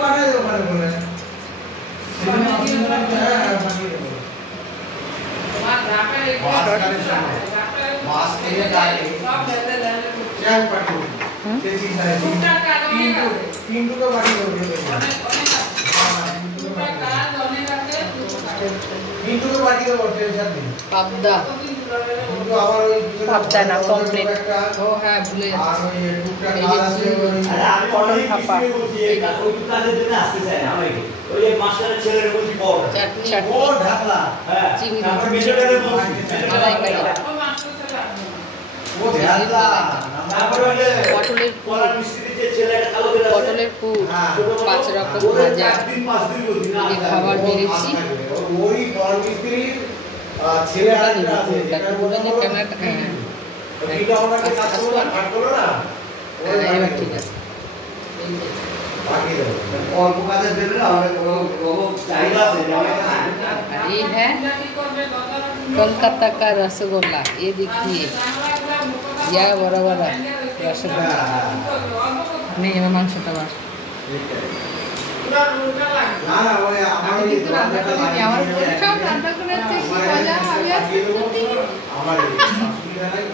পাঠাই দেবো মানে বলে মাছ থেকে গায়ে চ্যাং পাঠিয়ে তিনটুকু পাঠিয়ে দেবো তিনটুকু পাঠিয়ে দেবো টেনশন নেই পাবদা কিন্তু আবার ওই পাবদা না কমপ্লিট ও হ্যাঁ ভুলে আর ওই টুকটা কাজ আছে আমি পটল ভাপা এই কাজের জন্য আসতে চাই না আমাকে ওই যে মাস্টারের ছেলের বলছি বড় চাটনি ও ঢাকলা হ্যাঁ চিংড়ি তারপর মিশরের মালাই কারি ও ঢাকলা তারপর ওই যে পটলের কলার মিস্ত্রির যে ছেলেটা কালো করে পটলের পুর 5 রকম ভাজা এই খাবার বেড়েছি ওই বড় মিস্ত্রির ছেলে আরেকটা আছে যেটা বড় বড় ক্যামেরাটা হ্যাঁ এটা ওনাকে কাজ করলো না কাট করলো না এবার ঠিক আছে বাকি দাও অল্প কাজের জন্য আমাদের ও চাহিদা আছে ये है कोलकाता का रसगुल्ला ये देखिए यह बड़ा वाला रसगुल्ला नहीं ये मांसটা বার না না ওই আমার এই রান্না করি আমার সব রান্না করে কি মজা আমি আজকে আমার এই অসুবিধা নাই